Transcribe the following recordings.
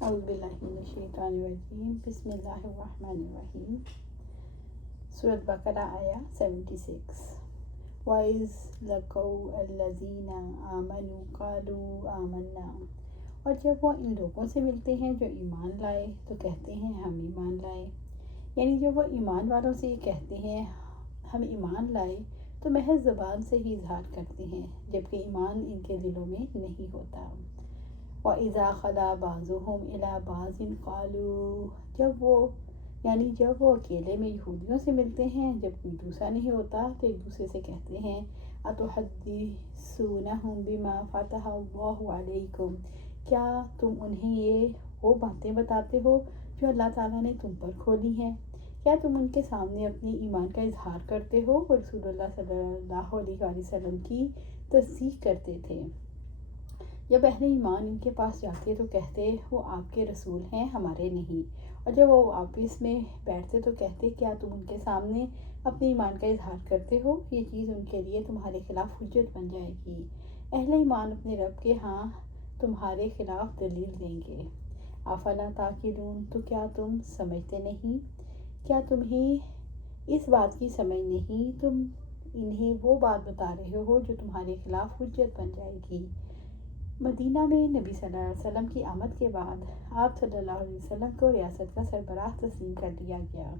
اعوذ باللہ من الشیطان الرجیم، بسم اللہ الرحمن الرحیم۔ سورۃ بقرہ آیا 76۔ وَإِذْ لَقُوا الَّذِينَ آمَنُوا قَالُوا آمَنَّا، اور جب وہ ان لوگوں سے ملتے ہیں جو ایمان لائے تو کہتے ہیں ہم ایمان لائے۔ یعنی جب وہ ایمان والوں سے یہ کہتے ہیں ہم ایمان لائے تو محض زبان سے ہی اظہار کرتے ہیں، جبکہ ایمان ان کے دلوں میں نہیں ہوتا۔ وَإِذَا خَلَا بَعْضُهُمْ إِلَىٰ بَعْضٍ قَالُوا، جب وہ اکیلے میں یہودیوں سے ملتے ہیں، جب کوئی دوسرا نہیں ہوتا تو ایک دوسرے سے کہتے ہیں أَتُحَدِّثُونَهُم بِمَا فَتَحَ اللَّهُ عَلَيْكُمْ، کیا تم انہیں وہ باتیں بتاتے ہو جو اللہ تعالیٰ نے تم پر کھولی ہیں؟ کیا تم ان کے سامنے اپنے ایمان کا اظہار کرتے ہو اور رسول اللہ صلی اللہ علیہ وسلم کی تصدیق کرتے تھے؟ جب اہل ایمان ان کے پاس جاتے تو کہتے وہ آپ کے رسول ہیں، ہمارے نہیں، اور جب وہ آپس میں بیٹھتے تو کہتے کیا تم ان کے سامنے اپنے ایمان کا اظہار کرتے ہو؟ یہ چیز ان کے لیے تمہارے خلاف حجت بن جائے گی۔ اہل ایمان اپنے رب کے ہاں تمہارے خلاف دلیل دیں گے۔ افلا تعقلون، تو کیا تم سمجھتے نہیں؟ کیا تمہیں اس بات کی سمجھ نہیں؟ تم انہیں وہ بات بتا رہے ہو جو تمہارے خلاف حجت بن جائے گی۔ مدینہ میں نبی صلی اللہ علیہ وسلم کی آمد کے بعد آپ صلی اللہ علیہ وسلم کو ریاست کا سربراہ تسلیم کر دیا گیا۔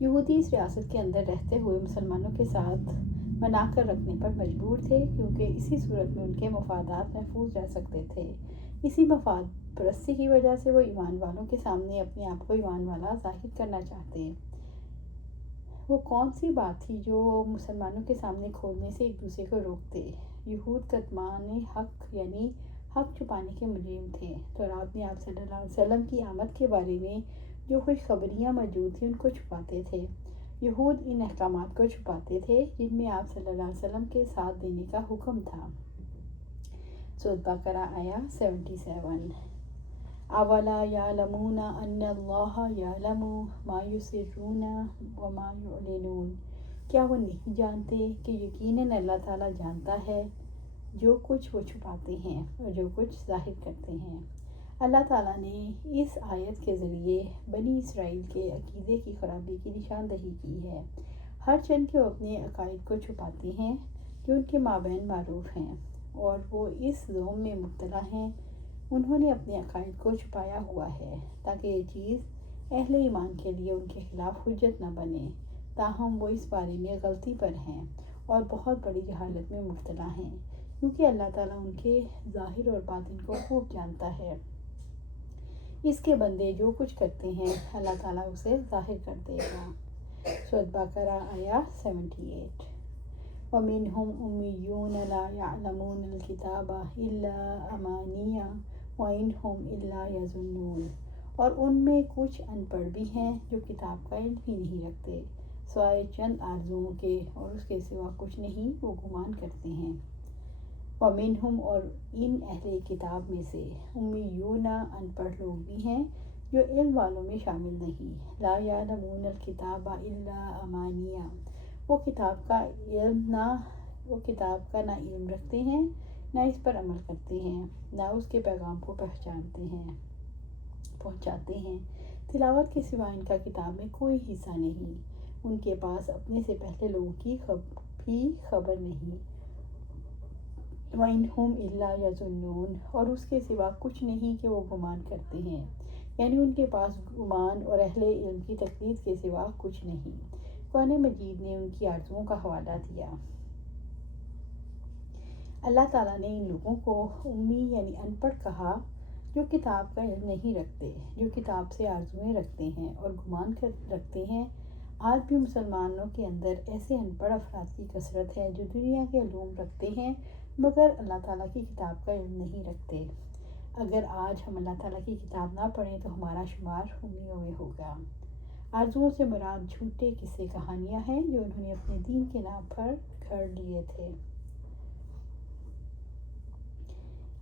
یہودی اس ریاست کے اندر رہتے ہوئے مسلمانوں کے ساتھ مناکر رکھنے پر مجبور تھے، کیونکہ اسی صورت میں ان کے مفادات محفوظ رہ سکتے تھے۔ اسی مفاد پرستی کی وجہ سے وہ ایمان والوں کے سامنے اپنے آپ کو ایمان والا ظاہر کرنا چاہتے۔ وہ کون سی بات تھی جو مسلمانوں کے سامنے کھولنے سے ایک دوسرے کو روکتے؟ یہود کتمان حق یعنی حق چھپانے کے مجرم تھے۔ تو رات میں آپ صلی اللہ علیہ وسلم کی آمد کے بارے میں جو خوشخبریاں موجود تھیں ان کو چھپاتے تھے۔ یہود ان احکامات کو چھپاتے تھے جن میں آپ صلی اللہ علیہ وسلم کے ساتھ دینے کا حکم تھا۔ سورۃ بقرہ آیا 77۔ اولا یعلمون ان اللہ یعلم ما یسرون وما یعلنون، کیا وہ نہیں جانتے کہ یقیناً اللہ تعالیٰ جانتا ہے جو کچھ وہ چھپاتے ہیں اور جو کچھ ظاہر کرتے ہیں۔ اللہ تعالیٰ نے اس آیت کے ذریعے بنی اسرائیل کے عقیدے کی خرابی کی نشاندہی کی ہے۔ ہر چند کے وہ اپنے عقائد کو چھپاتے ہیں جو ان کے مابین معروف ہیں، اور وہ اس ظلم میں مبتلا ہیں، انہوں نے اپنے عقائد کو چھپایا ہوا ہے تاکہ یہ چیز اہل ایمان کے لیے ان کے خلاف حجت نہ بنے، تاہم وہ اس بارے میں غلطی پر ہیں اور بہت بڑی جہالت میں مبتلا ہیں، کیونکہ اللہ تعالیٰ ان کے ظاہر اور باطن کو خوب جانتا ہے۔ اس کے بندے جو کچھ کرتے ہیں اللہ تعالیٰ اسے ظاہر کر دے گا۔ سورۃ بقرہ آیا 78۔ وَمِنْهُمْ أُمِّيُّونَ لَا يَعْلَمُونَ الْكِتَابَ إِلَّا أَمَانِيَّ وَإِنْ هُمْ إِلَّا يَظُنُّونَ، اور ان میں کچھ ان پڑھ بھی ہیں جو کتاب کا علم ہی نہیں رکھتے، سوائے چند آرزوؤں کے، اور اس کے سوا کچھ نہیں، وہ گمان کرتے ہیں۔ وَمِنْهُمْ، اور ان اہل کتاب میں سے امیون ان پڑھ لوگ بھی ہیں جو علم والوں میں شامل نہیں۔ لا یعلمون الکتاب الا امانیہ، وہ کتاب کا نہ علم رکھتے ہیں، نہ اس پر عمل کرتے ہیں، نہ اس کے پیغام کو پہنچاتے ہیں۔ تلاوت کے سوا ان کا کتاب میں کوئی حصہ نہیں، ان کے پاس اپنے سے پہلے لوگوں کی بھی خبر نہیں۔ وَإِنْ هُمْ إِلَّا يَظُنُّونَ، اور اس کے سوا کچھ نہیں کہ وہ گمان کرتے ہیں، یعنی ان کے پاس گمان اور اہل علم کی تقلید کے سوا کچھ نہیں۔ قرآن مجید نے ان کی آرزوؤں کا حوالہ دیا۔ اللہ تعالیٰ نے ان لوگوں کو امی یعنی ان پڑھ کہا جو کتاب کا علم نہیں رکھتے، جو کتاب سے آرزوئیں رکھتے ہیں اور گمان رکھتے ہیں۔ آج بھی مسلمانوں کے اندر ایسے ان پڑھ افراد کی کثرت ہے جو دنیا کے علوم رکھتے ہیں مگر اللہ تعالیٰ کی کتاب کا علم نہیں رکھتے۔ اگر آج ہم اللہ تعالیٰ کی کتاب نہ پڑھیں تو ہمارا شمار امیوں میں ہوگا۔ آرزوؤں سے مراد جھوٹے قصے کہانیاں ہیں جو انہوں نے اپنے دین کے نام پر گھڑ لیے تھے۔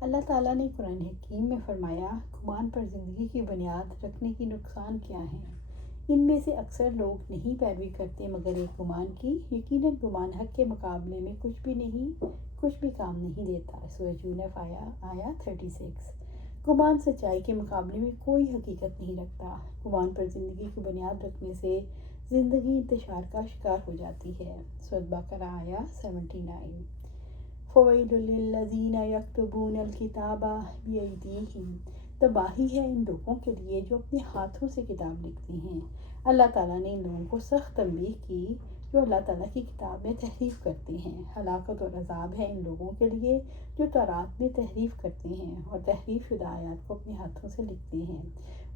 اللہ تعالیٰ نے قرآن حکیم میں فرمایا، گمان پر زندگی کی بنیاد رکھنے کی نقصان کیا ہیں؟ ان میں سے اکثر لوگ نہیں پیروی کرتے مگر ایک گمان کی، یقیناً گمان حق کے مقابلے میں کچھ بھی کام نہیں دیتا۔ سورۃ یونس آیا 36۔ گمان سچائی کے مقابلے میں کوئی حقیقت نہیں رکھتا۔ گمان پر زندگی کی بنیاد رکھنے سے زندگی انتشار کا شکار ہو جاتی ہے۔ سورۃ بقرہ آیا 79۔ فویل للذین یکتبون الکتاب بایدیہم، تباہی ہے ان لوگوں کے لیے جو اپنے ہاتھوں سے کتاب لکھتے ہیں۔ اللہ تعالیٰ نے ان لوگوں کو سخت تنبیہ کی جو اللہ تعالیٰ کی کتاب میں تحریف کرتے ہیں۔ ہلاکت اور عذاب ہے ان لوگوں کے لیے جو تورات میں تحریف کرتے ہیں اور تحریف شدہ آیات کو اپنے ہاتھوں سے لکھتے ہیں۔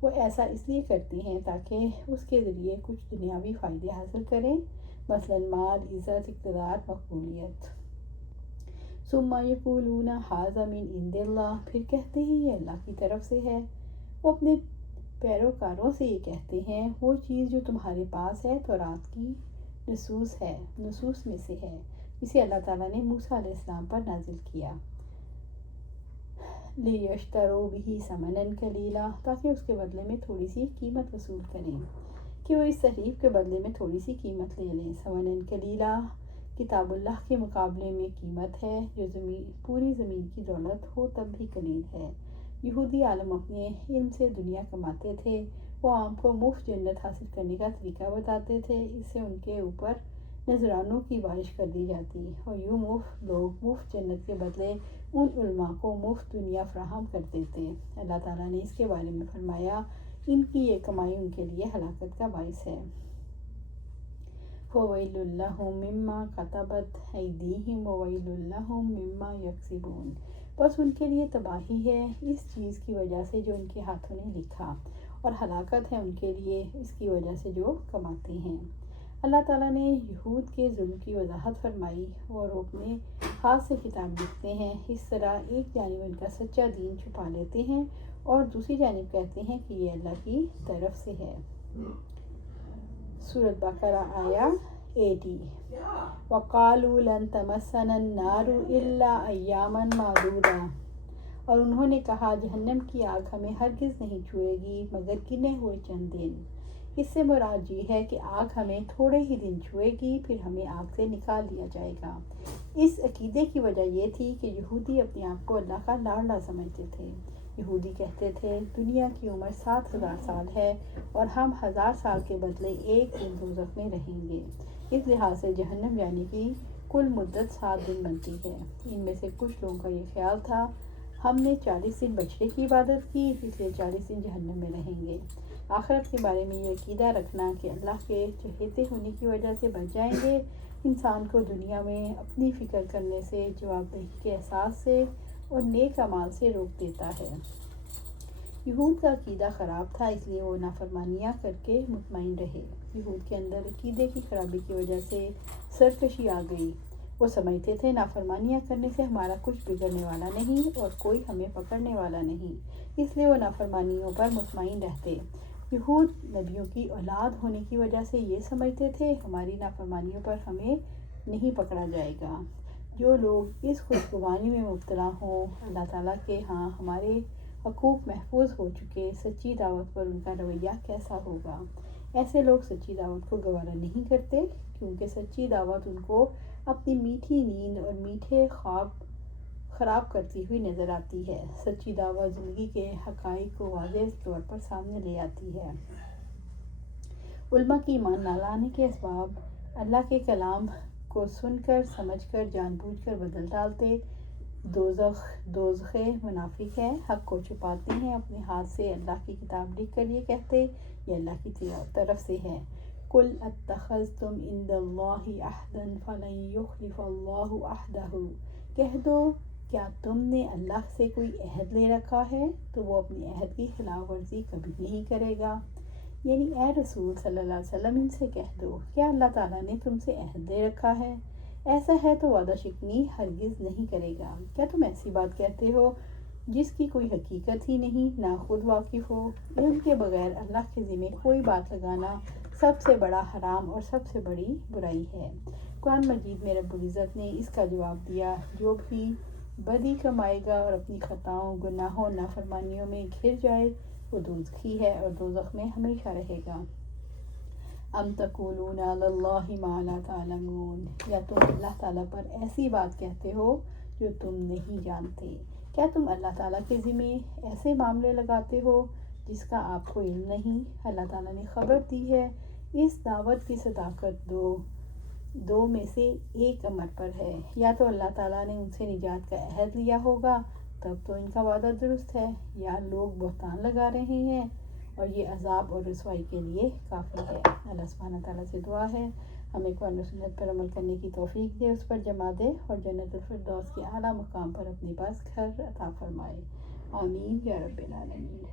وہ ایسا اس لیے کرتے ہیں تاکہ اس کے ذریعے کچھ دنیاوی فائدے حاصل کریں، مثلاً مال، عزت، اقتدار، مقبولیت۔ ثم یقولون ھذا من عند اللہ، پھر کہتے ہیں یہ اللہ کی طرف سے ہے۔ وہ اپنے پیروکاروں سے یہ کہتے ہیں وہ چیز جو تمہارے پاس ہے تورات کی نصوص میں سے ہے جسے اللہ تعالیٰ نے موسیٰ علیہ السلام پر نازل کیا، لیشتروا بہ ثمنا قلیلا، تاکہ اس کے بدلے میں تھوڑی سی قیمت وصول کریں، کہ وہ اس تحریف کے بدلے میں تھوڑی سی قیمت لے لیں۔ ثمنا قلیلا کتاب اللہ کے مقابلے میں قیمت ہے جو پوری زمین کی دولت ہو تب بھی قلیل ہے۔ یہودی عالم اپنے علم سے دنیا کماتے تھے، وہ عام کو مفت جنت حاصل کرنے کا طریقہ بتاتے تھے، اس سے ان کے اوپر نذرانوں کی بارش کر دی جاتی اور یوں لوگ مفت جنت کے بدلے ان علماء کو مفت دنیا فراہم کر دیتے۔ اللہ تعالیٰ نے اس کے بارے میں فرمایا ان کی یہ کمائی ان کے لیے ہلاکت کا باعث ہے۔ فَوَيْلٌ لَّهُم مِّمَّا كَتَبَتْ أَيْدِيهِمْ وَوَيْلٌ لَّهُم مِّمَّا يَكْسِبُونَ، بس ان کے لیے تباہی ہے اس چیز کی وجہ سے جو ان کے ہاتھوں نے لکھا، اور ہلاکت ہے ان کے لیے اس کی وجہ سے جو کماتے ہیں۔ اللہ تعالیٰ نے یہود کے ظلم کی وضاحت فرمائی اور وہ اپنے ہاتھ سے کتاب لکھتے ہیں، اس طرح ایک جانب ان کا سچا دین چھپا لیتے ہیں اور دوسری جانب کہتے ہیں کہ یہ اللہ کی طرف سے ہے۔ سورۃ بقرہ آیا 80۔ وَقَالُوا لَن تَمَسَّنَا النَّارُ إِلَّا أَيَّامًا مَّعْدُودَةً، اور انہوں نے کہا جہنم کی آگ ہمیں ہرگز نہیں چھوئے گی مگر گنے ہوئے چند دن۔ اس سے مراد یہ ہے کہ آگ ہمیں تھوڑے ہی دن چھوئے گی پھر ہمیں آگ سے نکال لیا جائے گا۔ اس عقیدے کی وجہ یہ تھی کہ یہودی اپنے آپ کو اللہ کا لاڈلا سمجھتے تھے۔ یہودی کہتے تھے دنیا کی عمر 7000 سال ہے اور ہم 1000 سال کے بدلے ایک دن دوزخ میں رہیں گے، اس لحاظ سے جہنم جانے کی کل مدت 7 دن بنتی ہے۔ ان میں سے کچھ لوگوں کا یہ خیال تھا ہم نے 40 دن بچڑے کی عبادت کی اس لیے 40 دن جہنم میں رہیں گے۔ آخرت کے بارے میں یہ عقیدہ رکھنا کہ اللہ کے چہیتے ہونے کی وجہ سے بچ جائیں گے، انسان کو دنیا میں اپنی فکر کرنے سے، جواب دہی کے احساس سے اور نیک اعمال سے روک دیتا ہے۔ یہود کا عقیدہ خراب تھا اس لیے وہ نافرمانیاں کر کے مطمئن رہے۔ یہود کے اندر عقیدے کی خرابی کی وجہ سے سرکشی آ گئی۔ وہ سمجھتے تھے نافرمانیاں کرنے سے ہمارا کچھ بگڑنے والا نہیں اور کوئی ہمیں پکڑنے والا نہیں، اس لیے وہ نافرمانیوں پر مطمئن رہتے۔ یہود نبیوں کی اولاد ہونے کی وجہ سے یہ سمجھتے تھے ہماری نافرمانیوں پر ہمیں نہیں پکڑا جائے گا۔ جو لوگ اس خوشگمانی میں مبتلا ہوں اللہ تعالیٰ کے ہاں ہمارے حقوق محفوظ ہو چکے، سچی دعوت پر ان کا رویہ کیسا ہوگا؟ ایسے لوگ سچی دعوت کو گوارا نہیں کرتے کیونکہ سچی دعوت ان کو اپنی میٹھی نیند اور میٹھے خواب خراب کرتی ہوئی نظر آتی ہے۔ سچی دعوت زندگی کے حقائق کو واضح طور پر سامنے لے آتی ہے۔ علماء کی ایمان نہ لانے کے اسباب اللہ کے کلام کو سن کر سمجھ کر جان بوجھ کر بدل ڈالتے، دوزخ منافق ہے، حق کو چھپاتے ہیں، اپنے ہاتھ سے اللہ کی کتاب لکھ کر یہ کہتے یہ اللہ کی طرف سے ہے۔ قُلْ اتَّخَذْتُمْ عِندَ اللَّهِ عَهْدًا فَلَن يُخْلِفَ اللَّهُ عَهْدَهُ، کہہ دو کیا تم نے اللہ سے کوئی عہد لے رکھا ہے تو وہ اپنے عہد کی خلاف ورزی کبھی نہیں کرے گا۔ یعنی اے رسول صلی اللہ علیہ وسلم ان سے کہہ دو کیا اللہ تعالیٰ نے تم سے عہد لے رکھا ہے؟ ایسا ہے تو وعدہ شکنی ہرگز نہیں کرے گا۔ کیا تم ایسی بات کہتے ہو جس کی کوئی حقیقت ہی نہیں، نہ خود واقف ہو؟ علم کے بغیر اللہ کے ذمے کوئی بات لگانا سب سے بڑا حرام اور سب سے بڑی برائی ہے۔ قرآن مجید میں رب العزت نے اس کا جواب دیا جو بھی بدی کمائے گا اور اپنی خطاؤں، گناہوں، نافرمانیوں میں گھر جائے وہ دوزخی ہے اور دوزخ میں ہمیشہ رہے گا۔ ام تقولون علی اللہ ما لا تعلمون، یا تم اللہ تعالیٰ پر ایسی بات کہتے ہو جو تم نہیں جانتے۔ کیا تم اللہ تعالیٰ کے ذمے ایسے معاملے لگاتے ہو جس کا آپ کو علم نہیں؟ اللہ تعالیٰ نے خبر دی ہے، اس دعوت کی صداقت دو میں سے ایک امر پر ہے، یا تو اللہ تعالیٰ نے ان سے نجات کا عہد لیا ہوگا تب تو ان کا وعدہ درست ہے، یا لوگ بہتان لگا رہے ہیں اور یہ عذاب اور رسوائی کے لیے کافی ہے۔ اللہ سبحانہ تعالیٰ سے دعا ہے ہمیں قرآن و سنت پر عمل کرنے کی توفیق دے، اس پر جمع دے اور جنت الفردوس کے اعلیٰ مقام پر اپنے پاس گھر عطا فرمائے۔ آمین یا رب العالمین۔